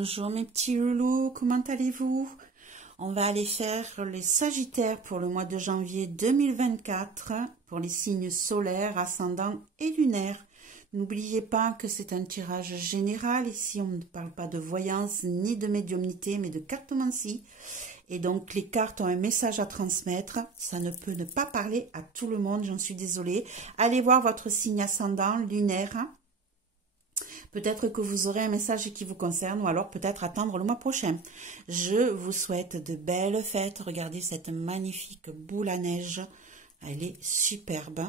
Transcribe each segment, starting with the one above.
Bonjour mes petits loulous, comment allez-vous? On va aller faire les Sagittaires pour le mois de janvier 2024, pour les signes solaires, ascendants et lunaires. N'oubliez pas que c'est un tirage général, ici on ne parle pas de voyance ni de médiumnité, mais de cartomancie. Et donc les cartes ont un message à transmettre, ça ne peut ne pas parler à tout le monde, j'en suis désolée. Allez voir votre signe ascendant, lunaire. Peut-être que vous aurez un message qui vous concerne ou alors peut-être attendre le mois prochain. Je vous souhaite de belles fêtes. Regardez cette magnifique boule à neige. Elle est superbe.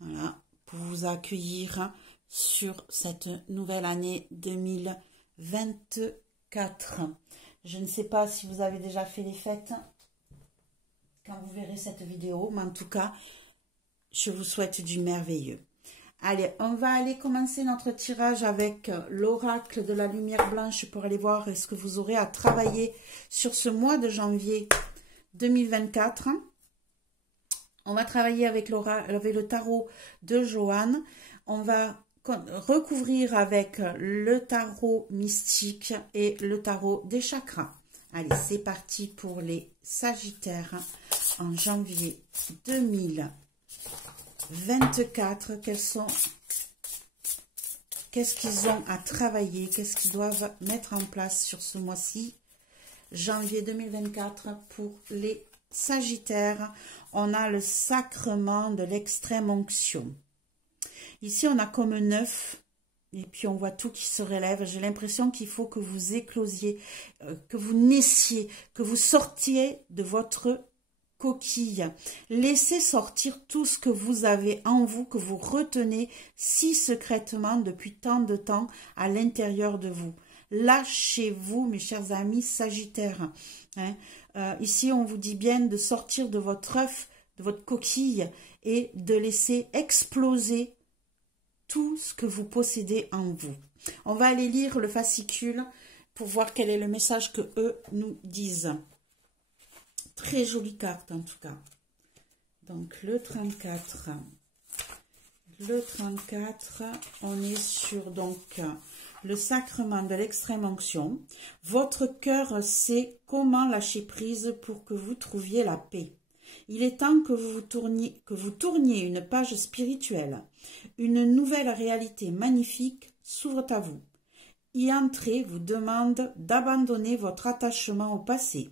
Voilà, pour vous accueillir sur cette nouvelle année 2024. Je ne sais pas si vous avez déjà fait les fêtes quand vous verrez cette vidéo, mais en tout cas, je vous souhaite du merveilleux. Allez, on va aller commencer notre tirage avec l'oracle de la lumière blanche pour aller voir ce que vous aurez à travailler sur ce mois de janvier 2024. On va travailler avec le tarot de Joanne. On va recouvrir avec le tarot mystique et le tarot des chakras. Allez, c'est parti pour les Sagittaires en janvier 2024. Qu'est-ce qu'ils ont à travailler, qu'est-ce qu'ils doivent mettre en place sur ce mois-ci, janvier 2024, pour les Sagittaires. On a le sacrement de l'extrême onction. Ici, on a comme 9, et puis on voit tout qui se relève. J'ai l'impression qu'il faut que vous éclosiez, que vous naissiez, que vous sortiez de votre coquille. Laissez sortir tout ce que vous avez en vous, que vous retenez si secrètement depuis tant de temps à l'intérieur de vous. Lâchez-vous, mes chers amis Sagittaires. Ici, on vous dit bien de sortir de votre œuf, de votre coquille et de laisser exploser tout ce que vous possédez en vous. On va aller lire le fascicule pour voir quel est le message que eux nous disent. Très jolie carte en tout cas. Donc le 34. Le 34, on est sur donc le sacrement de l'extrême onction. Votre cœur sait comment lâcher prise pour que vous trouviez la paix. Il est temps que vous tourniez une page spirituelle. Une nouvelle réalité magnifique s'ouvre à vous. Y entrer vous demande d'abandonner votre attachement au passé.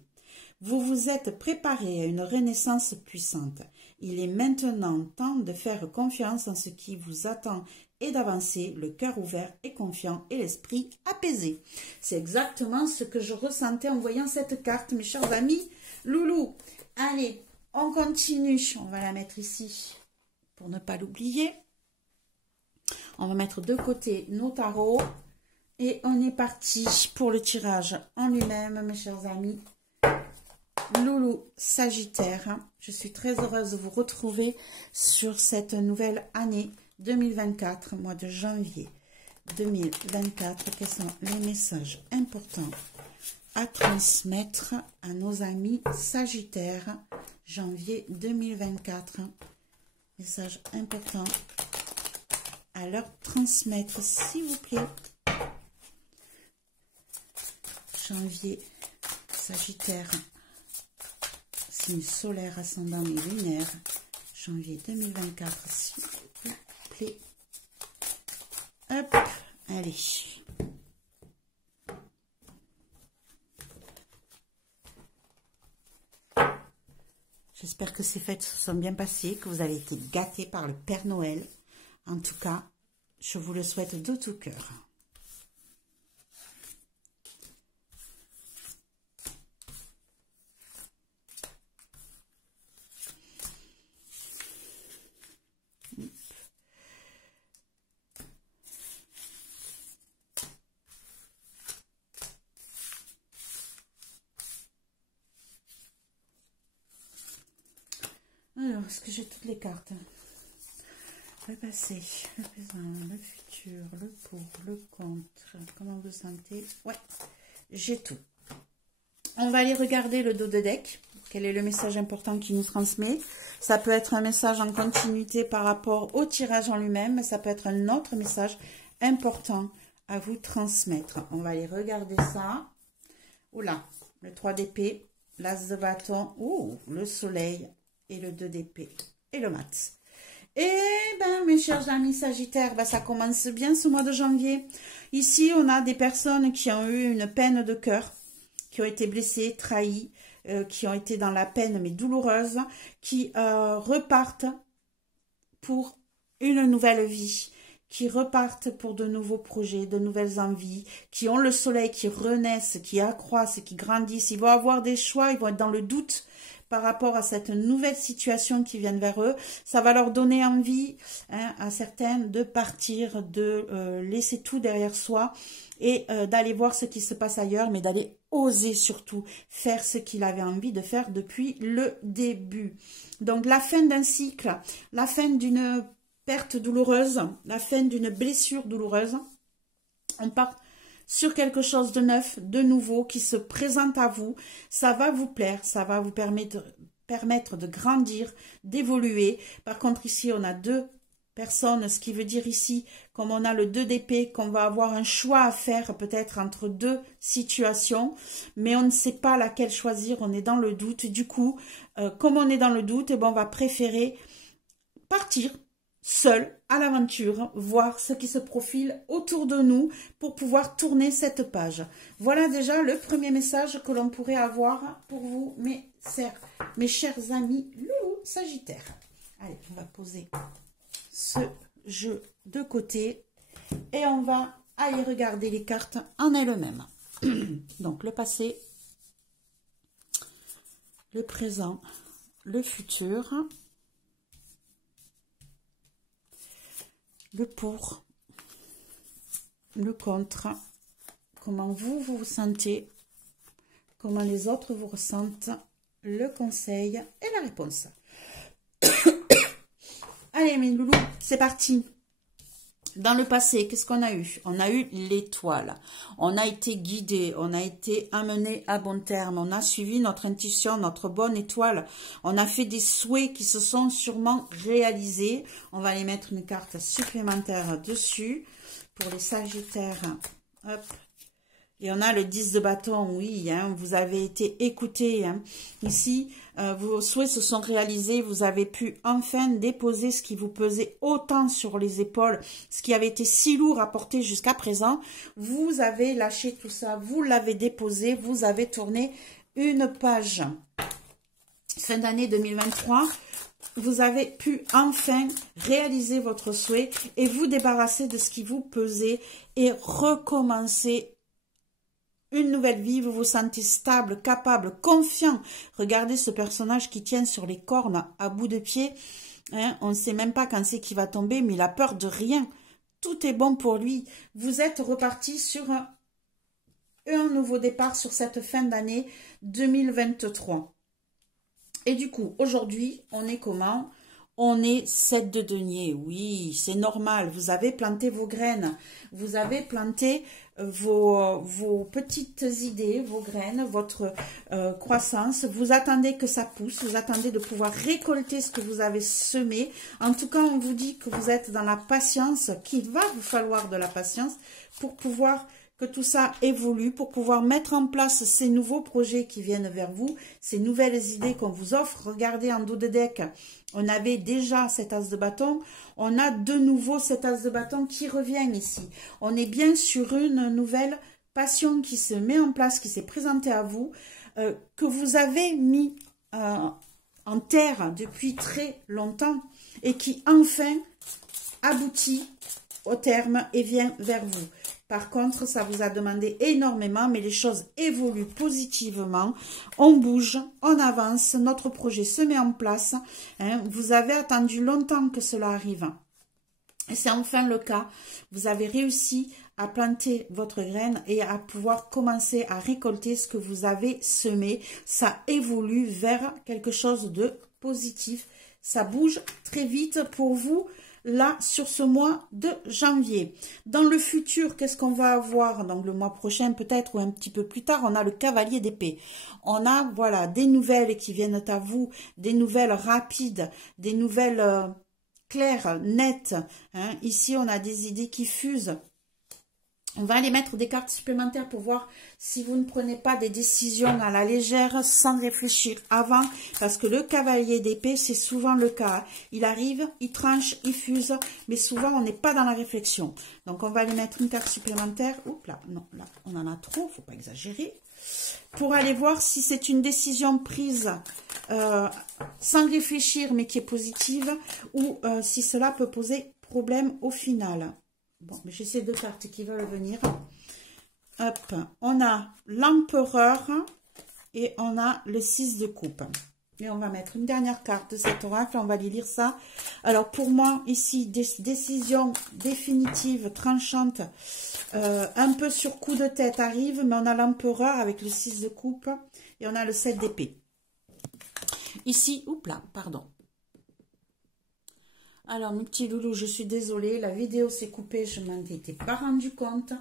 Vous vous êtes préparé à une renaissance puissante. Il est maintenant temps de faire confiance en ce qui vous attend et d'avancer, le cœur ouvert et confiant et l'esprit apaisé. C'est exactement ce que je ressentais en voyant cette carte, mes chers amis loulous. Allez, on continue. On va la mettre ici pour ne pas l'oublier. On va mettre de côté nos tarots et on est parti pour le tirage en lui-même, mes chers amis loulou Sagittaire. Je suis très heureuse de vous retrouver sur cette nouvelle année 2024, mois de janvier 2024. Quels sont les messages importants à transmettre à nos amis Sagittaires, janvier 2024? Messages importants à leur transmettre, s'il vous plaît. Janvier, Sagittaire, signe solaire, ascendant et lunaire, janvier 2024, s'il vous plaît. Hop, allez. J'espère que ces fêtes se sont bien passées, que vous avez été gâtés par le Père Noël. En tout cas, je vous le souhaite de tout cœur. Alors, est-ce que j'ai toutes les cartes? Le passé, le présent, le futur, le pour, le contre. Comment vous sentez? Ouais, j'ai tout. On va aller regarder le dos de deck. Quel est le message important qui nous transmet? Ça peut être un message en continuité par rapport au tirage en lui-même, mais ça peut être un autre message important à vous transmettre. On va aller regarder ça. Oula, le 3 d'épée, l'as de bâton, le soleil et le 2 d'épée et le mat. Et ben mes chers amis Sagittaires, ben, ça commence bien ce mois de janvier. Ici, on a des personnes qui ont eu une peine de cœur, qui ont été blessées, trahies, qui ont été dans la peine mais douloureuse, qui repartent pour une nouvelle vie, qui repartent pour de nouveaux projets, de nouvelles envies, qui ont le soleil, qui renaissent, qui accroissent, qui grandissent. Ils vont avoir des choix, ils vont être dans le doute par rapport à cette nouvelle situation qui vient vers eux. Ça va leur donner envie à certains de partir, de laisser tout derrière soi et d'aller voir ce qui se passe ailleurs, mais d'aller oser surtout faire ce qu'il avait envie de faire depuis le début. Donc la fin d'un cycle, la fin d'une perte douloureuse, la fin d'une blessure douloureuse. On part sur quelque chose de neuf, de nouveau, qui se présente à vous. Ça va vous plaire, ça va vous permettre de grandir, d'évoluer. Par contre, ici, on a deux personnes, ce qui veut dire ici, comme on a le 2 d'épée, qu'on va avoir un choix à faire peut-être entre deux situations, mais on ne sait pas laquelle choisir, on est dans le doute. Du coup, comme on est dans le doute, on va préférer partir seul à l'aventure, voir ce qui se profile autour de nous pour pouvoir tourner cette page. Voilà déjà le premier message que l'on pourrait avoir pour vous, mes chers amis loulou Sagittaire. Allez, on va poser ce jeu de côté et on va aller regarder les cartes en elles-mêmes. Donc le passé, le présent, le futur, le pour, le contre, comment vous vous sentez, comment les autres vous ressentent, le conseil et la réponse. Allez mes loulous, c'est parti. Dans le passé, qu'est-ce qu'on a eu? On a eu l'étoile. On a été guidé, on a été amené à bon terme. On a suivi notre intuition, notre bonne étoile. On a fait des souhaits qui se sont sûrement réalisés. On va aller mettre une carte supplémentaire dessus pour les Sagittaires. Hop. Et on a le 10 de bâton, oui, hein, vous avez été écoutés. Hein. Ici, vos souhaits se sont réalisés, vous avez pu enfin déposer ce qui vous pesait autant sur les épaules, ce qui avait été si lourd à porter jusqu'à présent. Vous avez lâché tout ça, vous l'avez déposé, vous avez tourné une page. Fin d'année 2023, vous avez pu enfin réaliser votre souhait et vous débarrasser de ce qui vous pesait et recommencer une nouvelle vie. Vous vous sentez stable, capable, confiant. Regardez ce personnage qui tient sur les cornes à bout de pied. Hein, on ne sait même pas quand c'est qu'il va tomber, mais il a peur de rien. Tout est bon pour lui. Vous êtes reparti sur un nouveau départ sur cette fin d'année 2023. Et du coup, aujourd'hui, on est comment? On est 7 de denier. Oui, c'est normal. Vous avez planté vos graines. Vous avez planté vos petites idées, vos graines, votre croissance. Vous attendez que ça pousse. Vous attendez de pouvoir récolter ce que vous avez semé. En tout cas, on vous dit que vous êtes dans la patience, qu'il va vous falloir de la patience pour pouvoir que tout ça évolue, pour pouvoir mettre en place ces nouveaux projets qui viennent vers vous, ces nouvelles idées qu'on vous offre. Regardez en dos de deck, on avait déjà cet as de bâton, on a de nouveau cet as de bâton qui revient ici. On est bien sur une nouvelle passion qui se met en place, qui s'est présentée à vous, que vous avez mis en terre depuis très longtemps et qui enfin aboutit au terme et vient vers vous. Par contre, ça vous a demandé énormément, mais les choses évoluent positivement. On bouge, on avance, notre projet se met en place. Hein. Vous avez attendu longtemps que cela arrive. Et c'est enfin le cas. Vous avez réussi à planter votre graine et à pouvoir commencer à récolter ce que vous avez semé. Ça évolue vers quelque chose de positif. Ça bouge très vite pour vous. Là, sur ce mois de janvier. Dans le futur, qu'est-ce qu'on va avoir? Donc, le mois prochain, peut-être, ou un petit peu plus tard, on a le cavalier d'épée. On a, voilà, des nouvelles qui viennent à vous, des nouvelles rapides, des nouvelles claires, nettes. Hein. Ici, on a des idées qui fusent. On va aller mettre des cartes supplémentaires pour voir si vous ne prenez pas des décisions à la légère sans réfléchir avant. Parce que le cavalier d'épée, c'est souvent le cas. Il arrive, il tranche, il fuse, mais souvent on n'est pas dans la réflexion. Donc on va aller mettre une carte supplémentaire. Oups là, non, là on en a trop, faut pas exagérer. Pour aller voir si c'est une décision prise sans réfléchir mais qui est positive ou si cela peut poser problème au final. Bon, mais j'ai ces deux cartes qui veulent venir. Hop, on a l'empereur et on a le 6 de coupe. Et on va mettre une dernière carte de cet oracle, on va aller lire ça. Alors pour moi, ici, décision définitive, tranchante, un peu sur coup de tête arrive, mais on a l'empereur avec le 6 de coupe et on a le 7 d'épée. Ici, oups là, pardon. Alors, mes petits loulous, je suis désolée, la vidéo s'est coupée, je m'en étais pas rendu compte.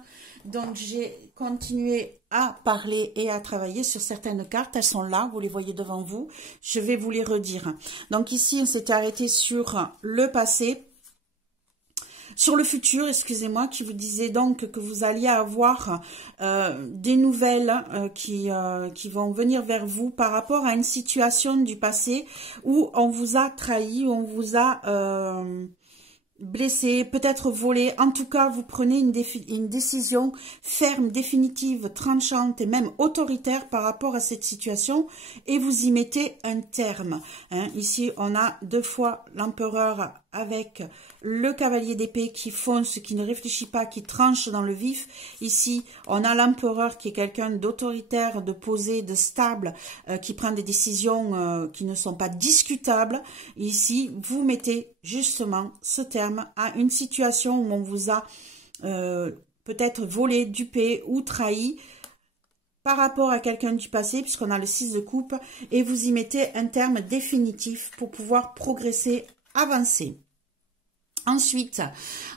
Donc, j'ai continué à parler et à travailler sur certaines cartes. Elles sont là, vous les voyez devant vous. Je vais vous les redire. Donc, ici, on s'était arrêté sur le passé. Sur le futur, excusez-moi, qui vous disait donc que vous alliez avoir des nouvelles qui vont venir vers vous par rapport à une situation du passé où on vous a trahi, où on vous a blessé, peut-être volé. En tout cas, vous prenez une décision ferme, définitive, tranchante et même autoritaire par rapport à cette situation et vous y mettez un terme. Hein. Ici, on a deux fois l'empereur avec le cavalier d'épée qui fonce, qui ne réfléchit pas, qui tranche dans le vif. Ici, on a l'empereur qui est quelqu'un d'autoritaire, de posé, de stable, qui prend des décisions qui ne sont pas discutables. Ici, vous mettez justement ce terme à une situation où on vous a peut-être volé, dupé ou trahi par rapport à quelqu'un du passé, puisqu'on a le 6 de coupe, et vous y mettez un terme définitif pour pouvoir progresser, avancer. Ensuite,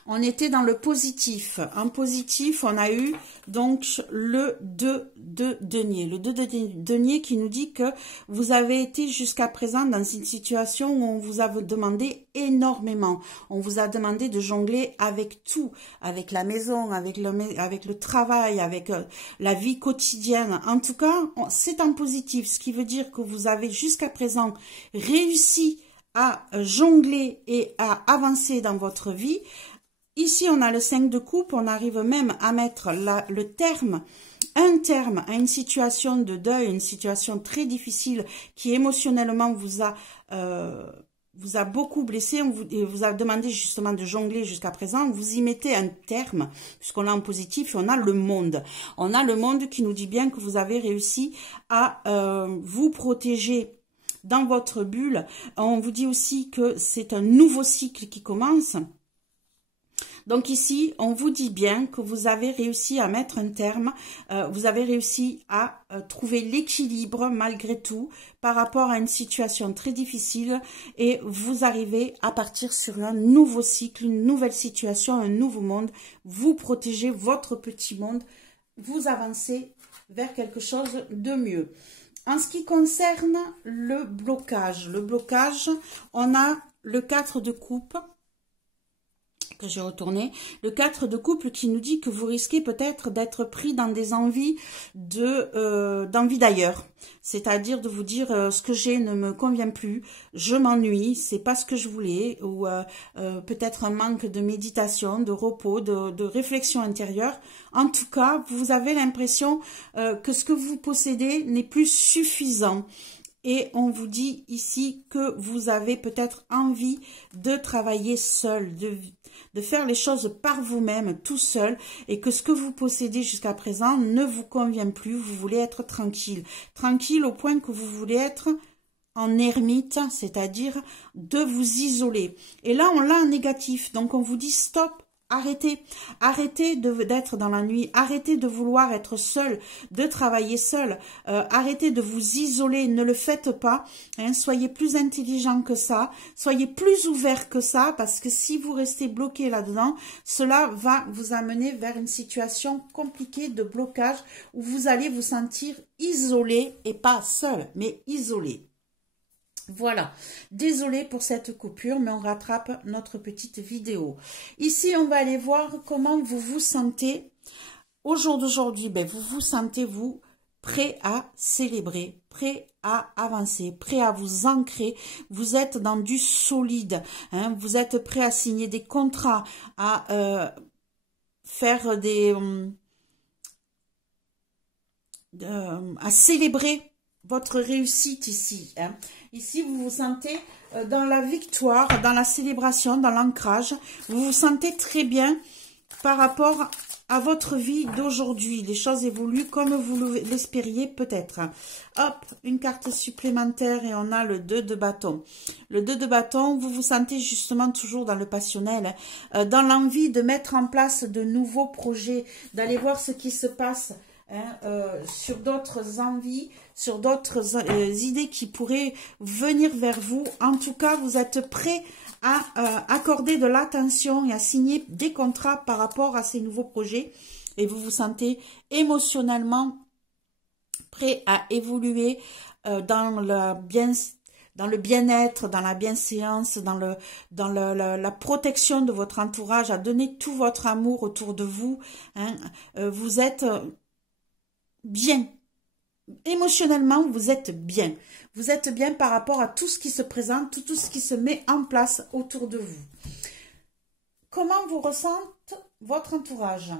on était dans le positif. En positif, on a eu donc le 2 de denier. Le 2 de denier qui nous dit que vous avez été jusqu'à présent dans une situation où on vous a demandé énormément. On vous a demandé de jongler avec tout, avec la maison, avec le travail, avec la vie quotidienne. En tout cas, c'est en positif, ce qui veut dire que vous avez jusqu'à présent réussi à jongler et à avancer dans votre vie. Ici, on a le 5 de coupe, on arrive même à mettre un terme à une situation de deuil, une situation très difficile qui émotionnellement vous a beaucoup blessé, vous a demandé justement de jongler jusqu'à présent, vous y mettez un terme, puisqu'on a en positif, et on a le monde. On a le monde qui nous dit bien que vous avez réussi à vous protéger dans votre bulle. On vous dit aussi que c'est un nouveau cycle qui commence. Donc ici, on vous dit bien que vous avez réussi à mettre un terme, vous avez réussi à trouver l'équilibre malgré tout par rapport à une situation très difficile et vous arrivez à partir sur un nouveau cycle, une nouvelle situation, un nouveau monde. Vous protégez votre petit monde, vous avancez vers quelque chose de mieux. En ce qui concerne le blocage, on a le 4 de coupe, que j'ai retourné, le 4 de couple qui nous dit que vous risquez peut-être d'être pris dans des envies d'envie d'ailleurs. C'est-à-dire de vous dire ce que j'ai ne me convient plus, je m'ennuie, c'est pas ce que je voulais, ou peut-être un manque de méditation, de repos, de réflexion intérieure. En tout cas, vous avez l'impression que ce que vous possédez n'est plus suffisant. Et on vous dit ici que vous avez peut-être envie de travailler seul, de faire les choses par vous-même, tout seul, et que ce que vous possédez jusqu'à présent ne vous convient plus, vous voulez être tranquille. Tranquille au point que vous voulez être en ermite, c'est-à-dire de vous isoler. Et là, on l'a en négatif, donc on vous dit stop. Arrêtez d'être dans la nuit, arrêtez de vouloir être seul, de travailler seul, arrêtez de vous isoler, ne le faites pas, hein, soyez plus intelligent que ça, soyez plus ouvert que ça, parce que si vous restez bloqué là-dedans, cela va vous amener vers une situation compliquée de blocage, où vous allez vous sentir isolé, et pas seul, mais isolé. Voilà, désolée pour cette coupure, mais on rattrape notre petite vidéo. Ici, on va aller voir comment vous vous sentez au jour d'aujourd'hui, ben, vous vous sentez, vous, prêt à célébrer, prêt à avancer, prêt à vous ancrer. Vous êtes dans du solide, hein, vous êtes prêt à signer des contrats, à faire des... à célébrer votre réussite ici. Hein. Ici, vous vous sentez dans la victoire, dans la célébration, dans l'ancrage. Vous vous sentez très bien par rapport à votre vie d'aujourd'hui. Les choses évoluent comme vous l'espériez peut-être. Hop, une carte supplémentaire et on a le 2 de bâton. Le 2 de bâton, vous vous sentez justement toujours dans le passionnel, hein, dans l'envie de mettre en place de nouveaux projets, d'aller voir ce qui se passe, hein, sur d'autres envies, sur d'autres idées qui pourraient venir vers vous. En tout cas, vous êtes prêt à accorder de l'attention et à signer des contrats par rapport à ces nouveaux projets. Et vous vous sentez émotionnellement prêt à évoluer dans le bien-être, dans la bienséance, dans la protection de votre entourage, à donner tout votre amour autour de vous. Hein. Vous êtes bien. Émotionnellement, vous êtes bien. Vous êtes bien par rapport à tout ce qui se présente, tout ce qui se met en place autour de vous. Comment vous ressent votre entourage?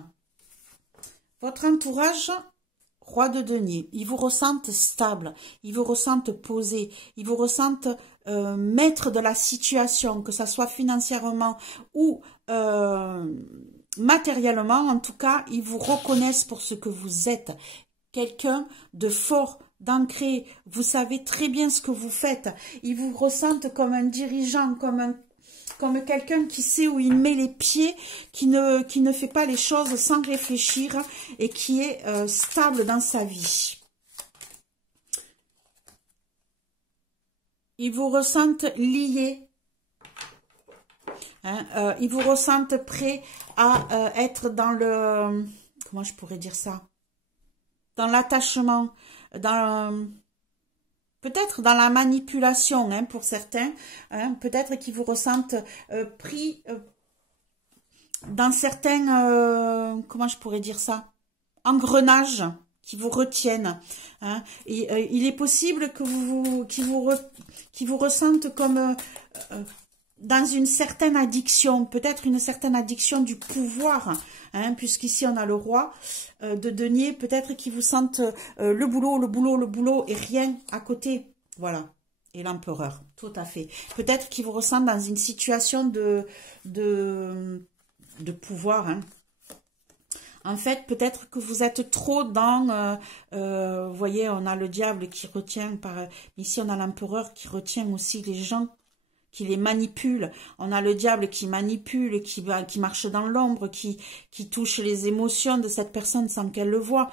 Votre entourage, roi de denier, ils vous ressentent stable, ils vous ressentent posé, ils vous ressentent maître de la situation, que ce soit financièrement ou matériellement. En tout cas, ils vous reconnaissent pour ce que vous êtes. Quelqu'un de fort, d'ancré, vous savez très bien ce que vous faites. Ils vous ressentent comme un dirigeant, comme quelqu'un qui sait où il met les pieds, qui ne fait pas les choses sans réfléchir et qui est stable dans sa vie. Ils vous ressentent liés. Hein, ils vous ressentent prêts à être dans le... Comment je pourrais dire ça? Dans l'attachement, peut-être dans la manipulation, hein, pour certains, hein, peut-être qu'ils vous ressentent pris dans certains, comment je pourrais dire ça, engrenages qui vous retiennent. Hein. Et, il est possible que qu'ils vous ressentent comme dans une certaine addiction, peut-être une certaine addiction du pouvoir, hein, puisqu'ici on a le roi de denier, peut-être qu'ils vous sentent le boulot et rien à côté, voilà, et l'empereur, tout à fait. Peut-être qu'ils vous ressentent dans une situation de pouvoir, hein. En fait, peut-être que vous êtes trop dans, vous voyez, on a le diable qui retient, ici on a l'empereur qui retient aussi les gens, qui les manipule. On a le diable qui manipule, qui marche dans l'ombre, qui touche les émotions de cette personne sans qu'elle le voie.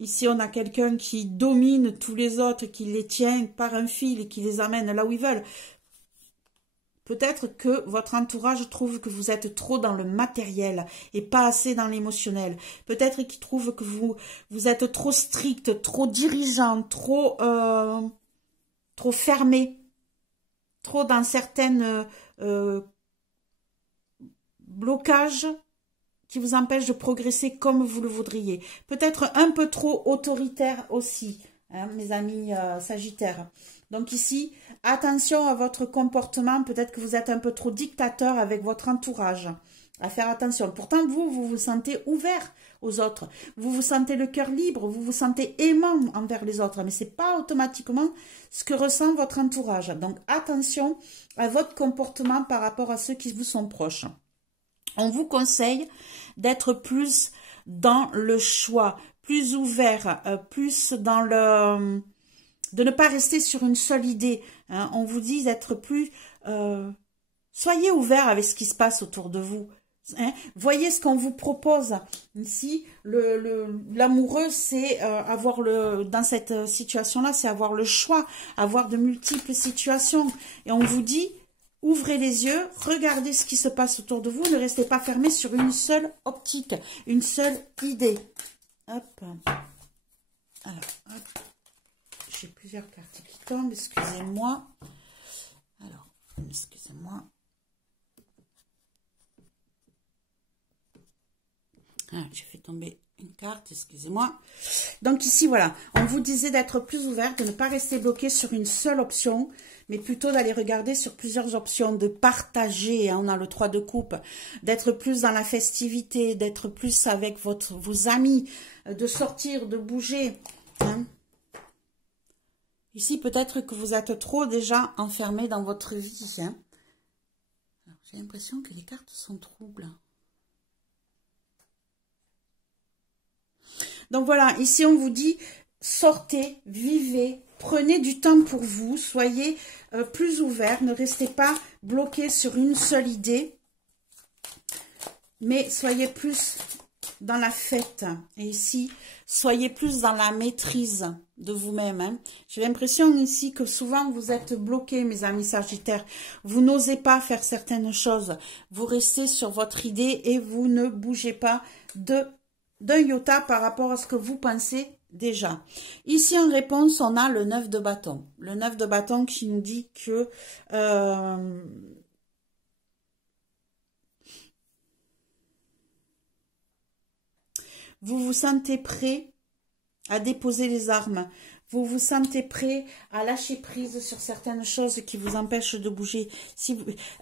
Ici, on a quelqu'un qui domine tous les autres, qui les tient par un fil et qui les amène là où ils veulent. Peut-être que votre entourage trouve que vous êtes trop dans le matériel et pas assez dans l'émotionnel. Peut-être qu'il trouve que vous êtes trop strict, trop dirigeant, trop fermé. Trop dans certains blocages qui vous empêchent de progresser comme vous le voudriez. Peut-être un peu trop autoritaire aussi, hein, mes amis sagittaires. Donc ici, attention à votre comportement. Peut-être que vous êtes un peu trop dictateur avec votre entourage. À faire attention. Pourtant, vous vous sentez ouvert aux autres. Vous vous sentez le cœur libre, vous vous sentez aimant envers les autres. Mais ce n'est pas automatiquement ce que ressent votre entourage. Donc, attention à votre comportement par rapport à ceux qui vous sont proches. On vous conseille d'être plus dans le choix, plus ouvert, plus dans le... de ne pas rester sur une seule idée. Hein. On vous dit d'être plus... soyez ouvert avec ce qui se passe autour de vous. Hein, voyez ce qu'on vous propose ici. L'amoureux, c'est avoir dans cette situation-là, c'est avoir le choix, avoir de multiples situations. Et on vous dit, ouvrez les yeux, regardez ce qui se passe autour de vous, ne restez pas fermé sur une seule optique, une seule idée. Hop. Alors, hop. J'ai plusieurs cartes qui tombent, excusez-moi. Alors, excusez-moi. Ah, j'ai fait tomber une carte, excusez-moi. Donc ici, voilà, on vous disait d'être plus ouvert, de ne pas rester bloqué sur une seule option, mais plutôt d'aller regarder sur plusieurs options, de partager, hein, on a le 3 de coupe, d'être plus dans la festivité, d'être plus avec vos amis, de sortir, de bouger. Hein. Ici, peut-être que vous êtes trop déjà enfermé dans votre vie. Hein. J'ai l'impression que les cartes sont troubles. Donc voilà, ici on vous dit, sortez, vivez, prenez du temps pour vous, soyez plus ouverts, ne restez pas bloqués sur une seule idée, mais soyez plus dans la fête. Et ici, soyez plus dans la maîtrise de vous-même. Hein. J'ai l'impression ici que souvent vous êtes bloqués, mes amis Sagittaires. Vous n'osez pas faire certaines choses. Vous restez sur votre idée et vous ne bougez pas d'un iota par rapport à ce que vous pensez déjà. Ici, en réponse, on a le 9 de bâton. Le 9 de bâton qui nous dit que vous vous sentez prêt à déposer les armes. Vous vous sentez prêt à lâcher prise sur certaines choses qui vous empêchent de bouger,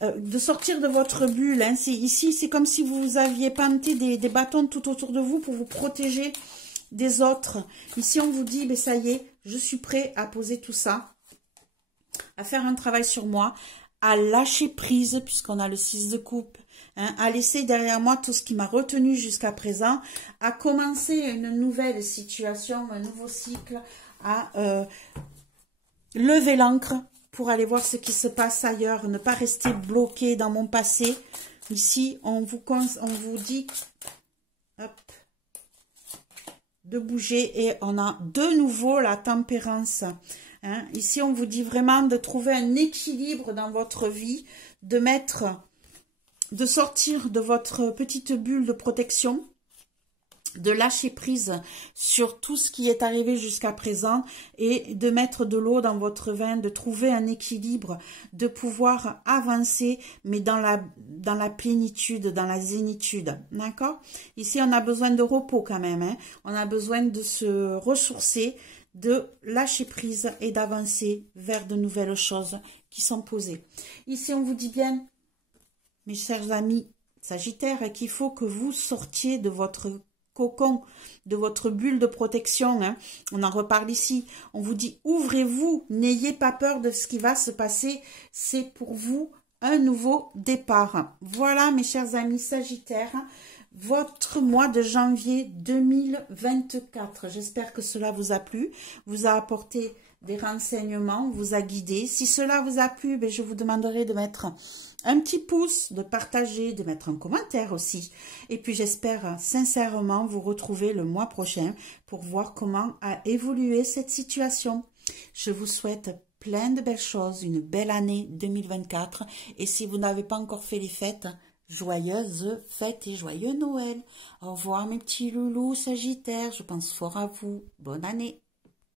de sortir de votre bulle. Hein. Ici, c'est comme si vous aviez planté des bâtons tout autour de vous pour vous protéger des autres. Ici, on vous dit, ben, ça y est, je suis prêt à poser tout ça, à faire un travail sur moi, à lâcher prise, puisqu'on a le 6 de coupe, hein, à laisser derrière moi tout ce qui m'a retenu jusqu'à présent, à commencer une nouvelle situation, un nouveau cycle, à lever l'ancre pour aller voir ce qui se passe ailleurs, ne pas rester bloqué dans mon passé. Ici, on vous dit hop, de bouger et on a de nouveau la tempérance. Hein. Ici, on vous dit vraiment de trouver un équilibre dans votre vie, de sortir de votre petite bulle de protection, de lâcher prise sur tout ce qui est arrivé jusqu'à présent et de mettre de l'eau dans votre vin, de trouver un équilibre, de pouvoir avancer, mais dans la plénitude, dans la zénitude. D'accord? Ici, on a besoin de repos quand même. Hein? On a besoin de se ressourcer, de lâcher prise et d'avancer vers de nouvelles choses qui sont posées. Ici, on vous dit bien, mes chers amis Sagittaires, qu'il faut que vous sortiez de votre cocon, de votre bulle de protection. Hein. On en reparle ici. On vous dit, ouvrez-vous, n'ayez pas peur de ce qui va se passer. C'est pour vous un nouveau départ. Voilà, mes chers amis Sagittaires, votre mois de janvier 2024. J'espère que cela vous a plu, vous a apporté des renseignements, vous a guidé. Si cela vous a plu, ben, je vous demanderai de mettre un petit pouce, de partager, de mettre un commentaire aussi. Et puis j'espère sincèrement vous retrouver le mois prochain pour voir comment a évolué cette situation. Je vous souhaite plein de belles choses, une belle année 2024. Et si vous n'avez pas encore fait les fêtes, joyeuses fêtes et joyeux Noël. Au revoir mes petits loulous Sagittaires, je pense fort à vous. Bonne année.